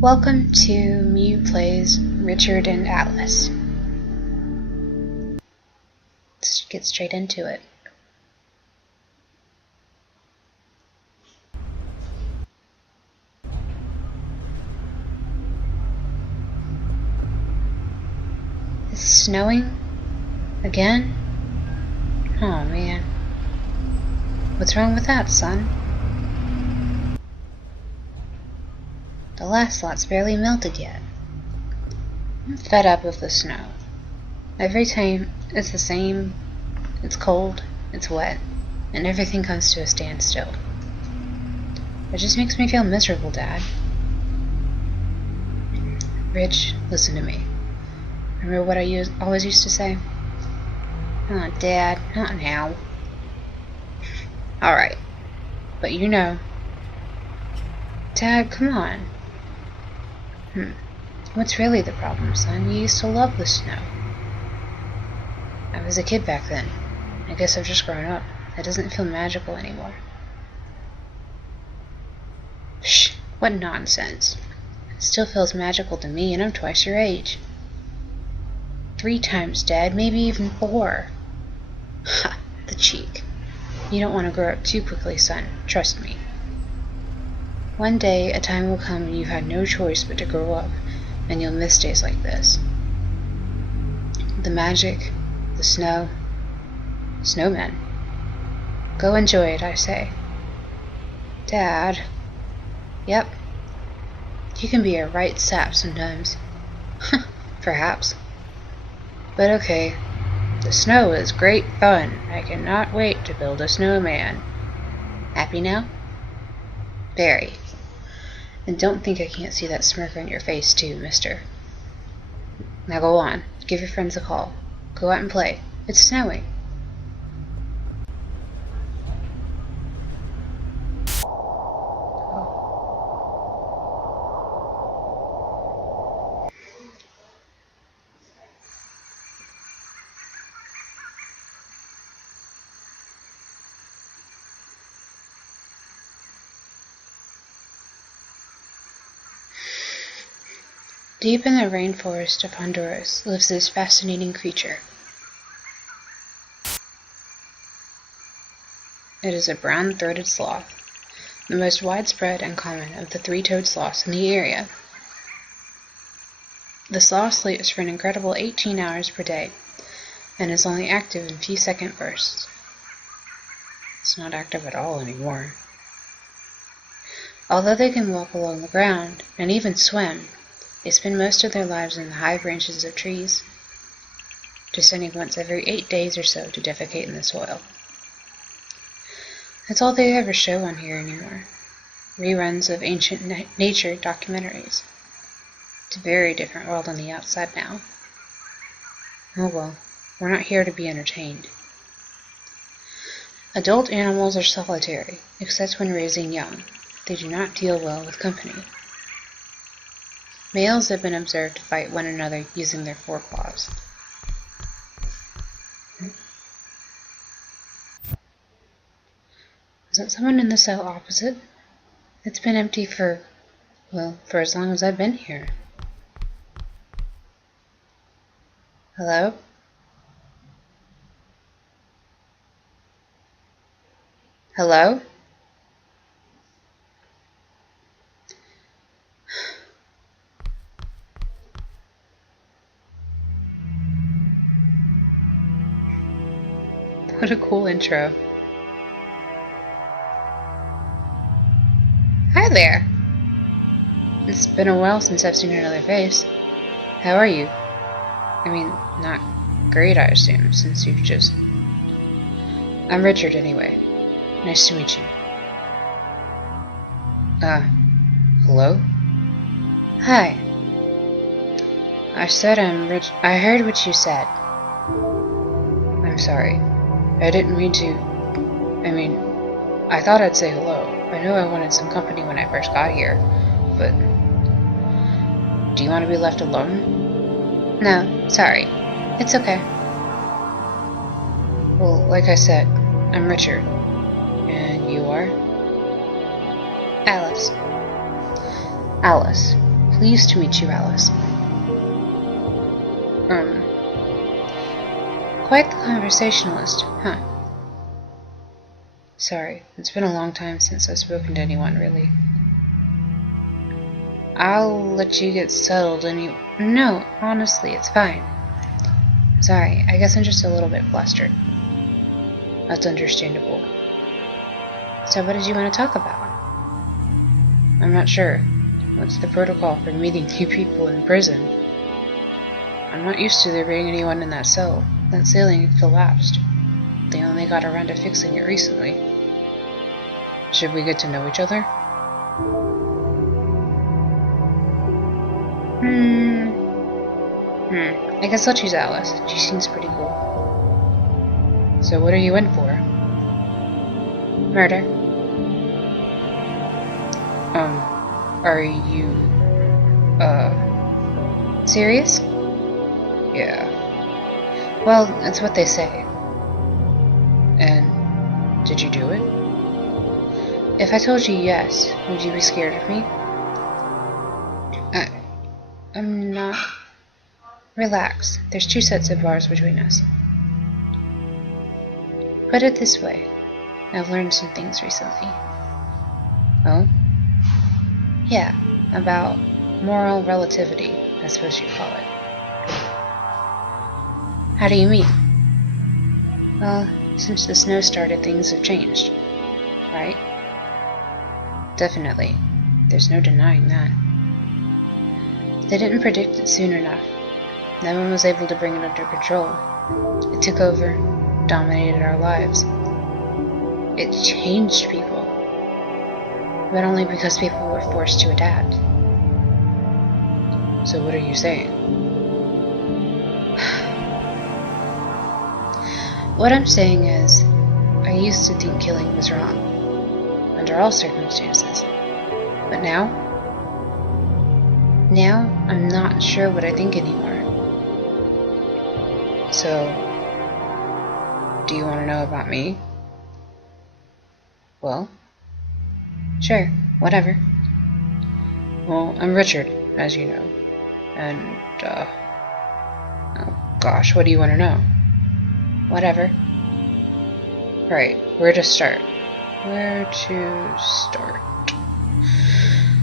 Welcome to Mew Plays Richard and Alice. Let's get straight into it. It's snowing? Again? Oh man. What's wrong with that, son? The last lot's barely melted yet. I'm fed up with the snow. Every time it's the same. It's cold, it's wet, and everything comes to a standstill. It just makes me feel miserable, Dad. Rich, listen to me. Remember what I always used to say? Oh, Dad, not now. Alright, but you know. Dad, come on. What's really the problem, son? You used to love the snow. I was a kid back then. I guess I've just grown up. It doesn't feel magical anymore. Shh, what nonsense. It still feels magical to me, and I'm twice your age. 3 times, Dad, maybe even 4. Ha, the cheek. You don't want to grow up too quickly, son. Trust me. One day, a time will come when you've had no choice but to grow up, and you'll miss days like this. The magic, the snow, snowmen. Go enjoy it, I say. Dad. Yep. You can be a right sap sometimes. Perhaps. But okay. The snow is great fun. I cannot wait to build a snowman. Happy now? Very. And don't think I can't see that smirk on your face too, mister. Now go on. Give your friends a call. Go out and play. It's snowing. Deep in the rainforest of Honduras lives this fascinating creature. It is a brown-throated sloth, the most widespread and common of the 3-toed sloths in the area. The sloth sleeps for an incredible 18 hours per day and is only active in few-second bursts. It's not active at all anymore. Although they can walk along the ground and even swim, they spend most of their lives in the high branches of trees, descending once every 8 days or so to defecate in the soil. That's all they ever show on here anymore. Reruns of ancient nature documentaries. It's a very different world on the outside now. Oh well, we're not here to be entertained. Adult animals are solitary, except when raising young. They do not deal well with company. Males have been observed to fight one another using their forepaws. Is that someone in the cell opposite? It's been empty for as long as I've been here. Hello? Hello? What a cool intro. Hi there! It's been a while since I've seen another face. How are you? I mean, not great, I assume, since you've just... I'm Richard, anyway. Nice to meet you. Hello? Hi. I said I'm Rich. I heard what you said. I'm sorry. I didn't mean to. I thought I'd say hello. I knew I wanted some company when I first got here, but... Do you want to be left alone? No, sorry. It's okay. Well, like I said, I'm Richard. And you are? Alice. Alice. Pleased to meet you, Alice. Quite the conversationalist, huh? Sorry, it's been a long time since I've spoken to anyone, really. I'll let you get settled No, honestly, it's fine. Sorry, I guess I'm just a little bit flustered. That's understandable. So what did you want to talk about? I'm not sure. What's the protocol for meeting new people in prison? I'm not used to there being anyone in that cell. That ceiling collapsed. They only got around to fixing it recently. Should we get to know each other? I guess I'll choose Alice. She seems pretty cool. So what are you in for? Murder. Are you, serious? Yeah. Well, that's what they say. And did you do it? If I told you yes, would you be scared of me? I'm not... Relax. There's 2 sets of bars between us. Put it this way. I've learned some things recently. Oh? Yeah, about moral relativity, I suppose you'd call it. How do you mean? Well, since the snow started, things have changed. Right? Definitely. There's no denying that. They didn't predict it soon enough. No one was able to bring it under control. It took over, dominated our lives. It changed people. But only because people were forced to adapt. So what are you saying? What I'm saying is, I used to think killing was wrong, under all circumstances. But now I'm not sure what I think anymore. So, do you want to know about me? Well, sure, whatever. Well, I'm Richard, as you know. And, oh gosh, what do you want to know? Whatever. Right, where to start? Where to start?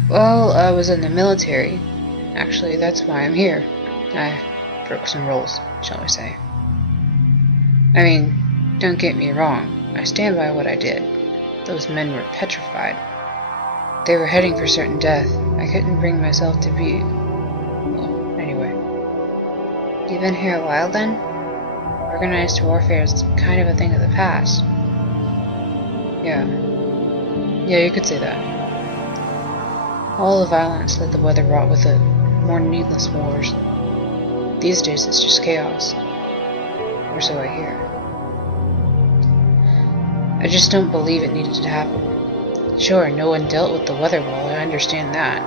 Well, I was in the military. Actually, that's why I'm here. I broke some rules, shall we say. I mean, don't get me wrong. I stand by what I did. Those men were petrified. They were heading for certain death. I couldn't bring myself to be... Well, anyway. You've been here a while then? Organized warfare is kind of a thing of the past. Yeah, you could say that. All the violence that the weather brought with it, more needless wars. These days it's just chaos. Or so I hear. I just don't believe it needed to happen. Sure, no one dealt with the weather well, I understand that.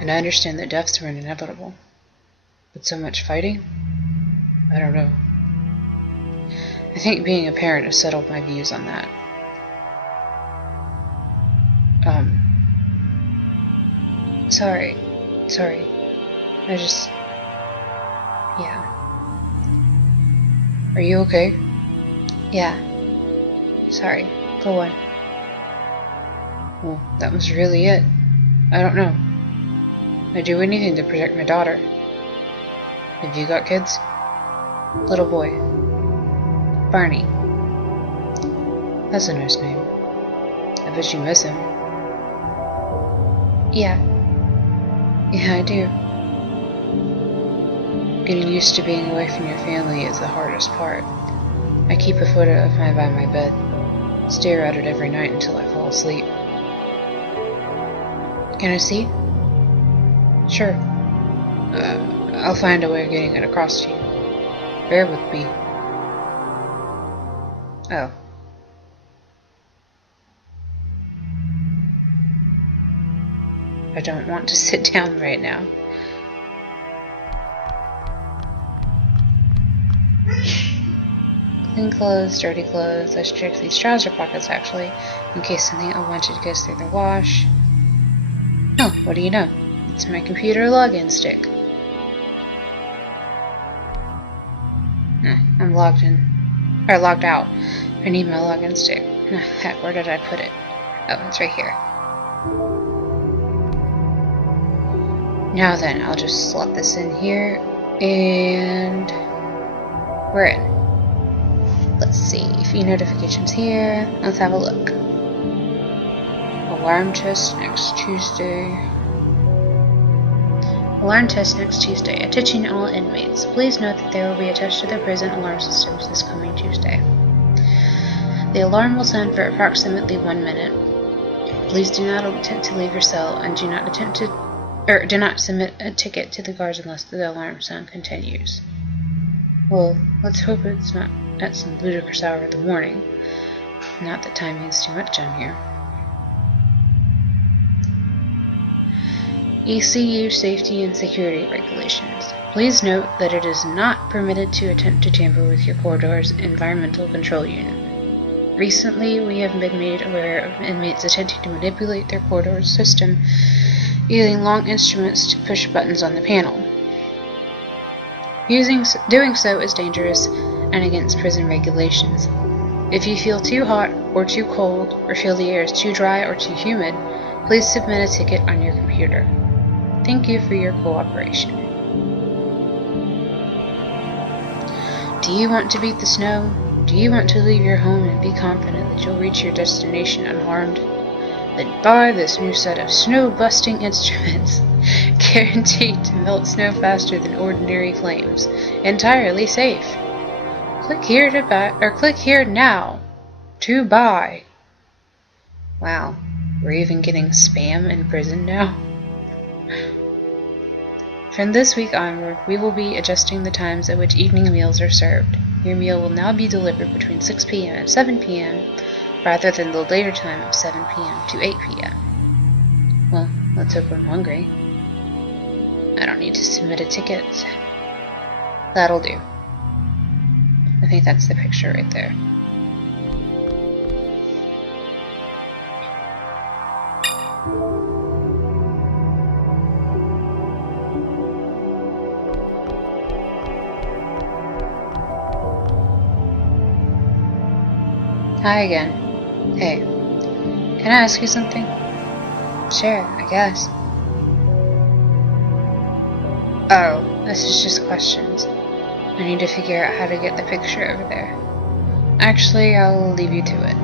And I understand that deaths were inevitable. But so much fighting? I don't know. I think being a parent has settled my views on that. Sorry. I just... Yeah. Are you okay? Yeah. Sorry. Go on. Well, that was really it. I don't know. I'd do anything to protect my daughter. Have you got kids? Little boy. Barney. That's a nice name. I bet you miss him. Yeah, I do. Getting used to being away from your family is the hardest part. I keep a photo of mine by my bed. Stare at it every night until I fall asleep. Can I see? Sure. I'll find a way of getting it across to you. Bear with me. Oh. I don't want to sit down right now. Clean clothes, dirty clothes. Let's check these trouser pockets actually, in case something unwanted goes through the wash. Oh, what do you know? It's my computer login stick. I'm logged in. Or logged out. I need my login stick. Heck, where did I put it? Oh, it's right here. Now then, I'll just slot this in here, and we're in. Let's see, few notifications here. Let's have a look. Alarm test next Tuesday. Alarm test next Tuesday. Attention all inmates. Please note that there will be attached to the prison alarm systems this coming Tuesday. The alarm will sound for approximately 1 minute. Please do not attempt to leave your cell and do not submit a ticket to the guards unless the alarm sound continues. Well, let's hope it's not at some ludicrous hour of the morning. Not that time means too much down here. ECU Safety and Security Regulations. Please note that it is not permitted to attempt to tamper with your corridor's environmental control unit. Recently, we have been made aware of inmates attempting to manipulate their corridor's system using long instruments to push buttons on the panel. Doing so is dangerous and against prison regulations. If you feel too hot or too cold, or feel the air is too dry or too humid, please submit a ticket on your computer. Thank you for your cooperation. Do you want to beat the snow? Do you want to leave your home and be confident that you'll reach your destination unharmed? Then buy this new set of snow-busting instruments, guaranteed to melt snow faster than ordinary flames. Entirely safe. Click here to buy, or click here now to buy. Wow, we're even getting spam in prison now. From this week onward, we will be adjusting the times at which evening meals are served. Your meal will now be delivered between 6 p.m. and 7 p.m. rather than the later time of 7 p.m. to 8 p.m. Well, let's hope I'm hungry. I don't need to submit a ticket. That'll do. I think that's the picture right there. Hi again. Hey, can I ask you something? Sure, I guess. Oh, this is just questions. I need to figure out how to get the picture over there. Actually, I'll leave you to it.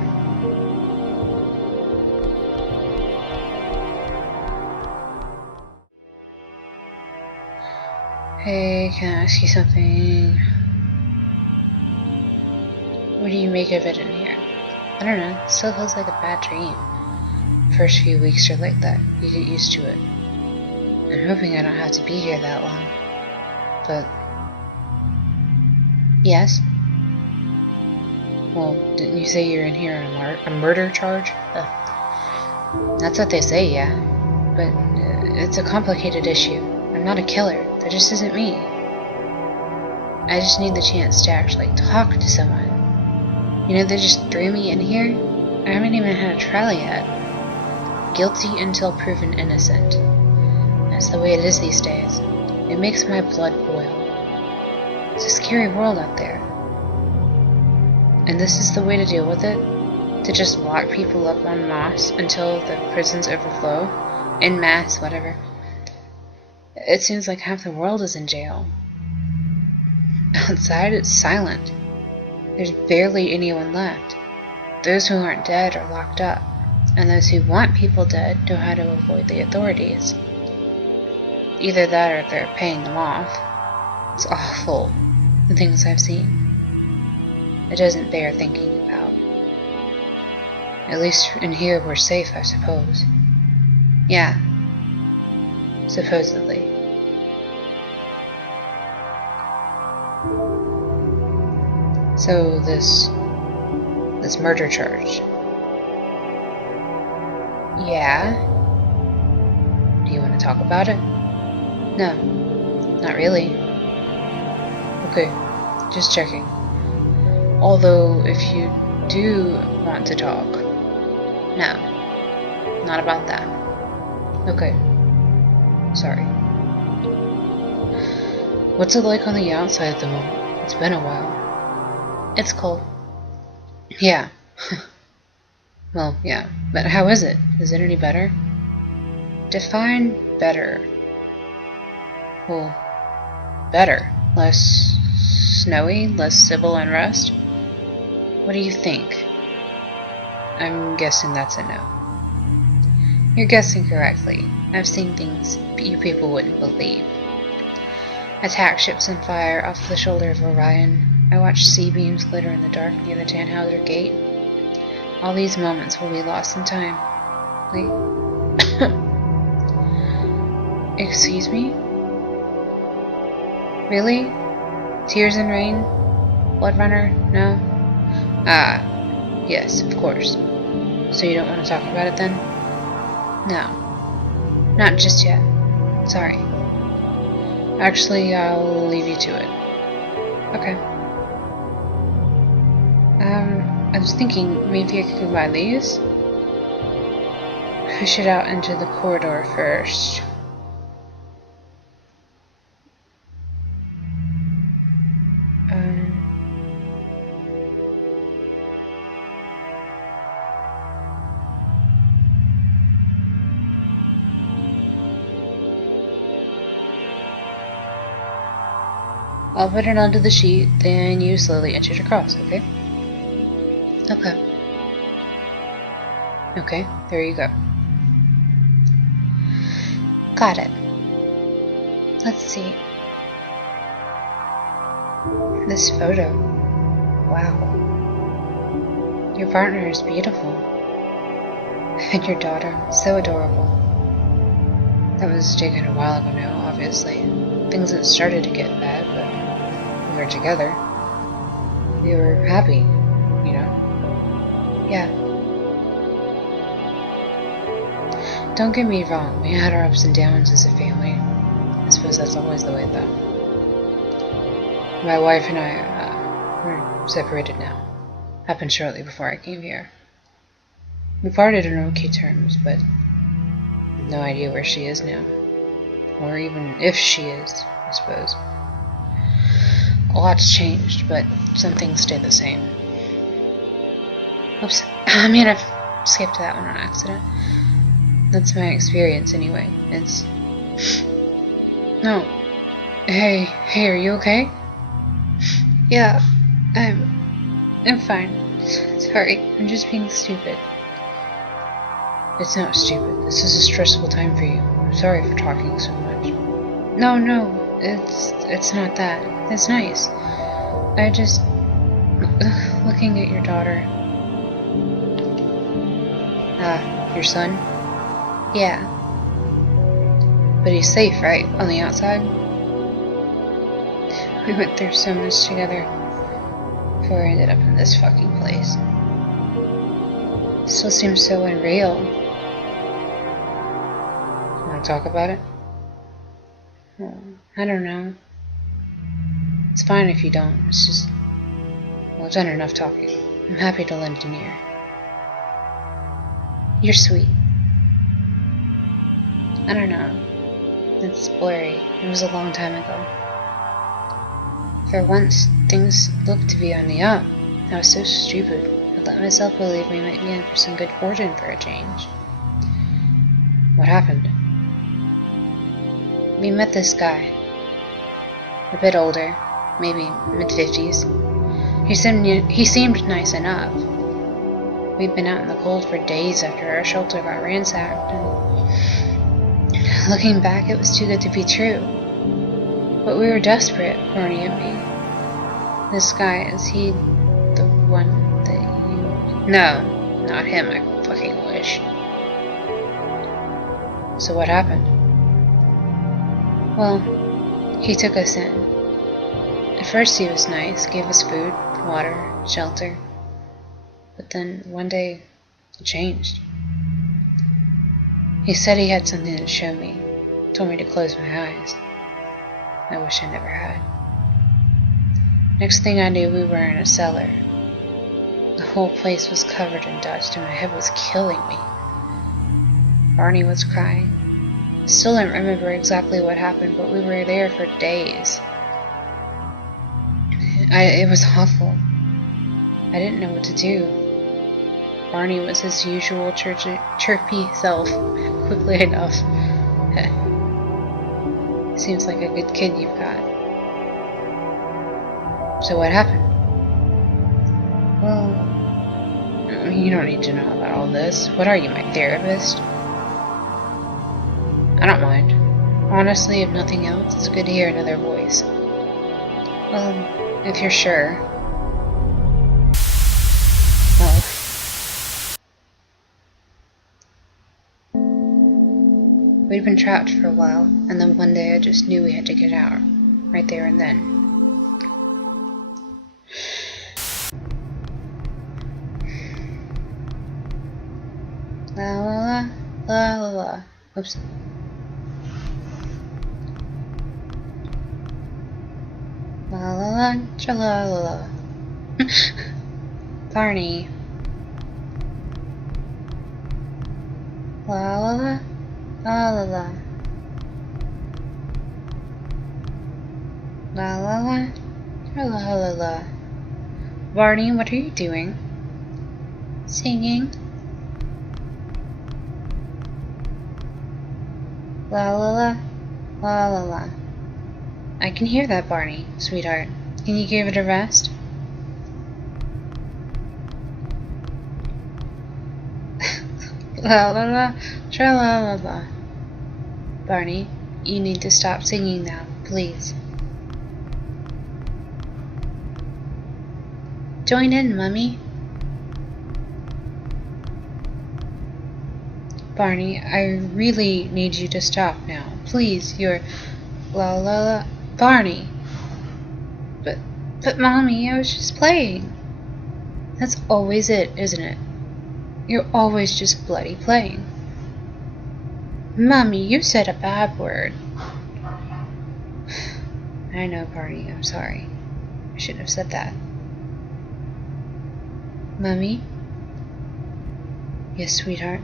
Hey, can I ask you something? What do you make of it in here? I don't know, it still feels like a bad dream. First few weeks are like that, you get used to it. I'm hoping I don't have to be here that long. But... Yes? Well, didn't you say you're in here on a murder charge? That's what they say, yeah. But it's a complicated issue. I'm not a killer. That just isn't me. I just need the chance to actually talk to someone. You know, they just threw me in here. I haven't even had a trial yet. Guilty until proven innocent. That's the way it is these days. It makes my blood boil. It's a scary world out there. And this is the way to deal with it? To just lock people up en masse until the prisons overflow? En masse, whatever. It seems like half the world is in jail. Outside, it's silent. There's barely anyone left. Those who aren't dead are locked up, and those who want people dead know how to avoid the authorities. Either that or they're paying them off. It's awful, the things I've seen. It doesn't bear thinking about. At least in here we're safe, I suppose. Yeah. Supposedly. So this murder charge. Yeah? Do you want to talk about it? No, not really. Okay, just checking. Although, if you do want to talk, no, not about that. Okay. Sorry. What's it like on the outside at the moment? It's been a while. It's cold. Yeah. Well, yeah. But how is it? Is it any better? Define better. Well, better. Less snowy? Less civil unrest? What do you think? I'm guessing that's a no. You're guessing correctly. I've seen things you people wouldn't believe. Attack ships on fire off the shoulder of Orion. I watched sea beams glitter in the dark near the Tannhauser Gate. All these moments will be lost in time. Wait. Excuse me? Really? Tears and rain? Blood Runner? No? Ah, yes, of course. So you don't want to talk about it then? No. Not just yet. Sorry. Actually, I'll leave you to it. Okay. I was thinking maybe I could combine these. Push it out into the corridor first. I'll put it onto the sheet, then you slowly inch it across, okay? Okay. Okay, there you go. Got it. Let's see. This photo. Wow. Your partner is beautiful. And your daughter, so adorable. That was taken a while ago now, obviously. Things had started to get bad, but we were together. We were happy, you know? Yeah. Don't get me wrong, we had our ups and downs as a family. I suppose that's always the way, though. My wife and I, we're separated now. Happened shortly before I came here. We parted on okay terms, but I've no idea where she is now. Or even if she is, I suppose. A lot's changed, but some things stay the same. Oops, I mean, I've skipped that one on accident. That's my experience anyway. It's... No. Hey, are you okay? Yeah, I'm fine. Sorry, I'm just being stupid. It's not stupid. This is a stressful time for you. I'm sorry for talking so much. No, it's not that. It's nice. I just... looking at your daughter. Your son? Yeah. But he's safe, right? On the outside? We went through so much together before I ended up in this fucking place. It still seems so unreal. Want to talk about it? Well, I don't know. It's fine if you don't. It's just... well, I've done enough talking. I'm happy to lend an ear. You're sweet. I don't know. It's blurry. It was a long time ago. For once, things looked to be on the up. I was so stupid. I let myself believe we might be in for some good fortune for a change. What happened? We met this guy. A bit older, maybe mid-50s. He seemed nice enough. We'd been out in the cold for days after our shelter got ransacked, and looking back, it was too good to be true. But we were desperate, Barney and me. This guy, is he the one that you... No, not him, I fucking wish. So what happened? Well, he took us in. At first he was nice, gave us food, water, shelter. But then, one day, it changed. He said he had something to show me. Told me to close my eyes. I wish I never had. Next thing I knew, we were in a cellar. The whole place was covered in dust and my head was killing me. Barney was crying. Still don't remember exactly what happened, but we were there for days. It was awful. I didn't know what to do. Barney was his usual chirpy self, quickly enough. Seems like a good kid you've got. So what happened? Well, you don't need to know about all this. What are you, my therapist? I don't mind. Honestly, if nothing else, it's good to hear another voice. Well, if you're sure. Well. We'd been trapped for a while, and then one day I just knew we had to get out. Right there and then. La la la, la la la. Oops. La la la, cha la la la. Barney. La la la, la la la. La la la, cha la la la. Barney, what are you doing? Singing. La la la, la la la. I can hear that, Barney, sweetheart. Can you give it a rest? La la la, tra la la la. Barney, you need to stop singing now, please. Join in, Mummy. Barney, I really need you to stop now. Please, you're... La la la... Barney! But Mommy, I was just playing. That's always it, isn't it? You're always just bloody playing. Mommy, you said a bad word. I know, Barney, I'm sorry. I shouldn't have said that. Mommy? Yes, sweetheart?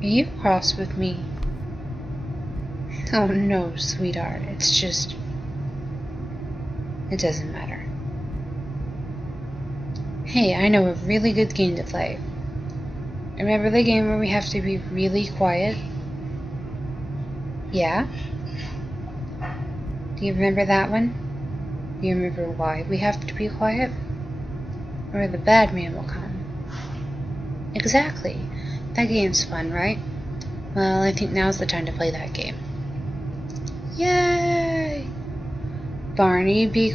Are you cross with me? Oh no, sweetheart, it's just... It doesn't matter. Hey, I know a really good game to play. Remember the game where we have to be really quiet? Yeah? Do you remember that one? Do you remember why we have to be quiet? Or the bad man will come? Exactly. That game's fun, right? Well, I think now's the time to play that game. Yay! Barney, be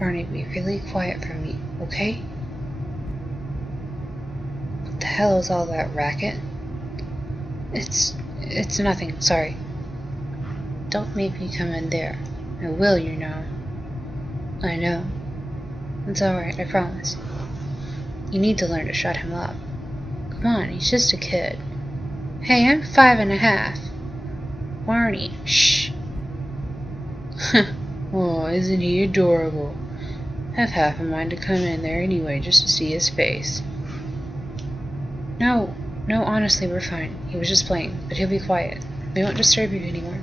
really quiet for me, okay? What the hell is all that racket? It's nothing, sorry. Don't make me come in there. I will, you know. I know. It's alright, I promise. You need to learn to shut him up. Come on, he's just a kid. Hey, I'm 5.5. Barney, shh. Oh, isn't he adorable? Have half a mind to come in there anyway just to see his face. No, honestly, we're fine. He was just playing, but he'll be quiet. We won't disturb you anymore.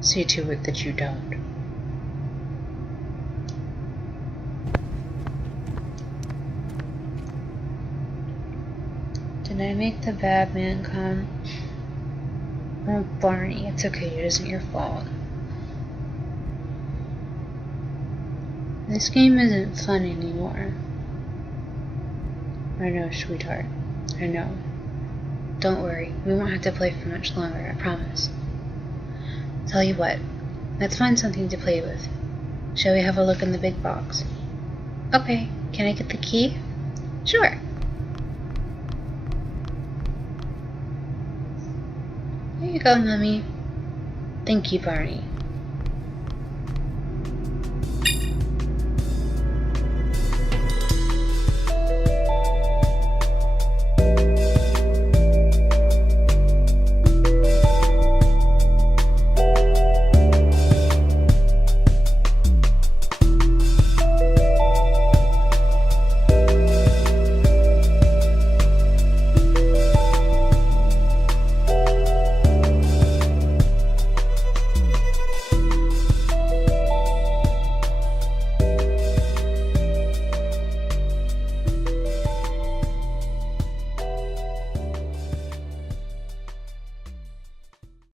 See to it that you don't. Did I make the bad man come? Oh, Barney, it's okay, it isn't your fault. This game isn't fun anymore. I know, sweetheart. I know. Don't worry, we won't have to play for much longer, I promise. Tell you what, let's find something to play with. Shall we have a look in the big box? Okay, can I get the key? Sure. Here you go, Mummy. Thank you, Barney.